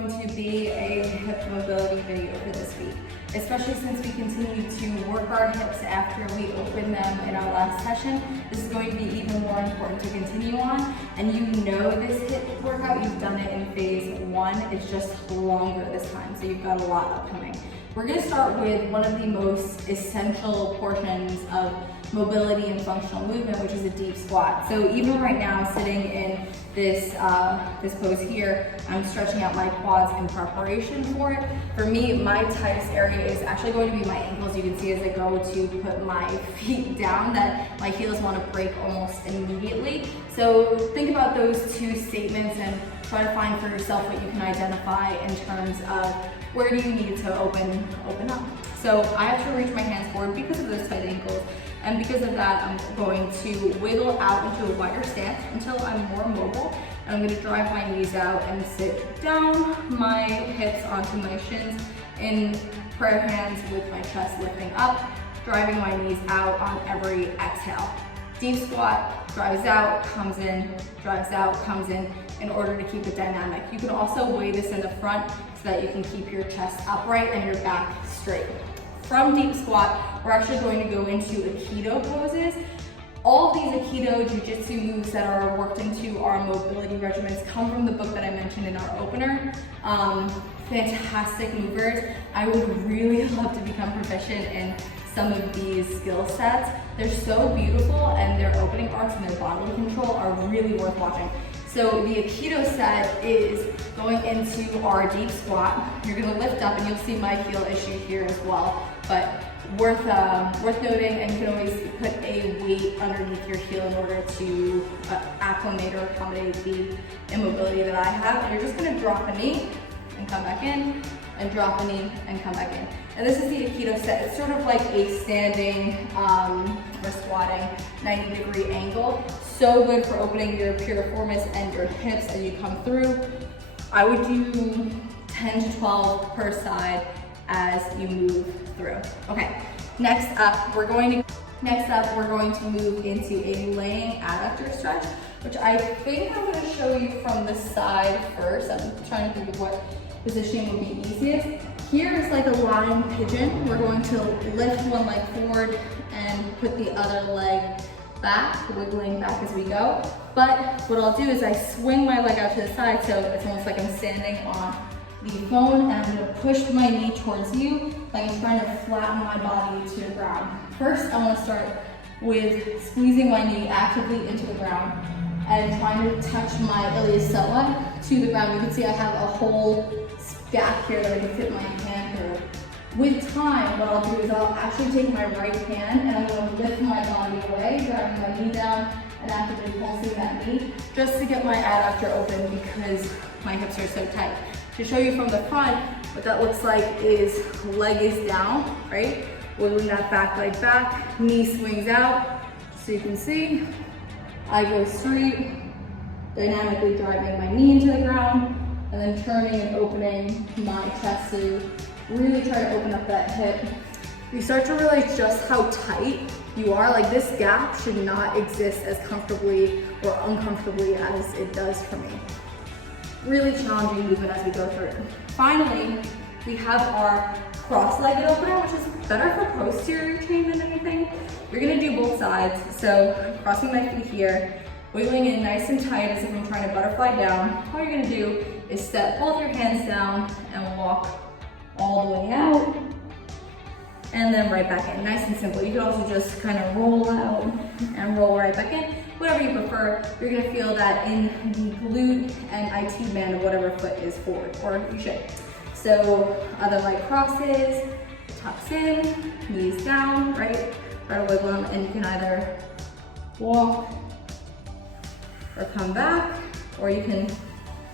going to be a hip mobility video for this week, especially since we continue to work our hips after we open them in our last session. This is going to be even more important to continue on, and you know this hip workout, you've done it in phase 1, it's just longer this time, so you've got a lot upcoming. We're going to start with one of the most essential portions of mobility and functional movement, which is a deep squat. So even right now, sitting in this pose here, I'm stretching out my quads in preparation for it. For me, my tightest area is actually going to be my ankles. You can see as I go to put my feet down that my heels want to break almost immediately. So think about those two statements and try to find for yourself what you can identify in terms of where do you need to open up. So I have to reach my hands forward because of those tight ankles. And because of that, I'm going to wiggle out into a wider stance until I'm more mobile. And I'm going to drive my knees out and sit down, my hips onto my shins in prayer hands with my chest lifting up, driving my knees out on every exhale. Deep squat, drives out, comes in, drives out, comes in order to keep it dynamic. You can also weigh this in the front so that you can keep your chest upright and your back straight. From deep squat, we're actually going to go into Aikido poses. All these Aikido jiu-jitsu moves that are worked into our mobility regimens come from the book that I mentioned in our opener. Fantastic movers. I would really love to become proficient in some of these skill sets. They're so beautiful, and their opening arcs and their bodily control are really worth watching. So the Aikido set is going into our deep squat. You're gonna lift up, and you'll see my heel issue here as well, but worth noting, and you can always put a weight underneath your heel in order to acclimate or accommodate the immobility that I have. And you're just gonna drop a knee and come back in, and drop a knee and come back in. And this is the Aikido set. It's sort of like a standing or squatting 90-degree angle. So good for opening your piriformis and your hips as you come through. I would do 10 to 12 per side as you move through. Okay, next up we're going to move into a laying adductor stretch, which I think I'm going to show you from the side first. I'm trying to think of what position would be easiest. Here is like a lying pigeon. We're going to lift one leg forward and put the other leg back, wiggling back as we go. But what I'll do is I swing my leg out to the side, so it's almost like I'm standing on the phone, and I'm gonna push my knee towards you, like I'm trying to flatten my body to the ground. First, I wanna start with squeezing my knee actively into the ground and trying to touch my iliacella to the ground. You can see I have a whole gap here that I can fit my hand through. With time, what I'll do is I'll actually take my right hand and I'm going to lift my body away, driving my knee down and actively pulsing that knee just to get my adductor open because my hips are so tight. To show you from the front, what that looks like is leg is down, right? Wiggling that back leg back, knee swings out. So you can see, I go straight, dynamically driving my knee into the ground, and then turning and opening my chest to really try to open up that hip. You start to realize just how tight you are. Like, this gap should not exist as comfortably or uncomfortably as it does for me. Really challenging movement as we go through it. Finally, we have our cross-legged opener, which is better for posterior chain than anything. You're gonna do both sides. So crossing my feet here, wiggling in nice and tight as if I'm trying to butterfly down. All you're gonna do is step both your hands down and walk all the way out, and then right back in. Nice and simple. You can also just kind of roll out and roll right back in. Whatever you prefer, you're gonna feel that in the glute and IT band of whatever foot is forward, or you should. So other leg crosses, tucks in, knees down, right? Try to wiggle them, and you can either walk or come back, or you can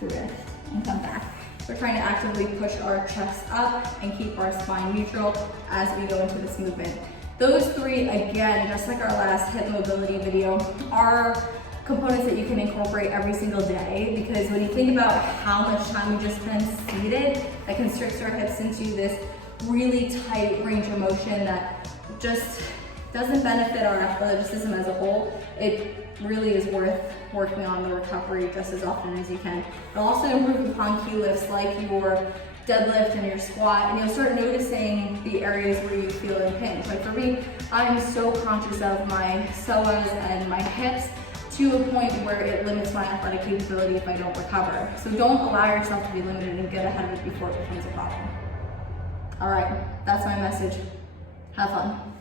drift and come back. We're trying to actively push our chest up and keep our spine neutral as we go into this movement. Those three, again, just like our last hip mobility video, are components that you can incorporate every single day, because when you think about how much time we just spend seated, that constricts our hips into this really tight range of motion that just doesn't benefit our athleticism as a whole, it really is worth working on the recovery just as often as you can. It'll also improve upon key lifts like your deadlift and your squat, and you'll start noticing the areas where you feel impinged. Like for me, I'm so conscious of my psoas and my hips to a point where it limits my athletic capability if I don't recover. So don't allow yourself to be limited and get ahead of it before it becomes a problem. All right, that's my message. Have fun.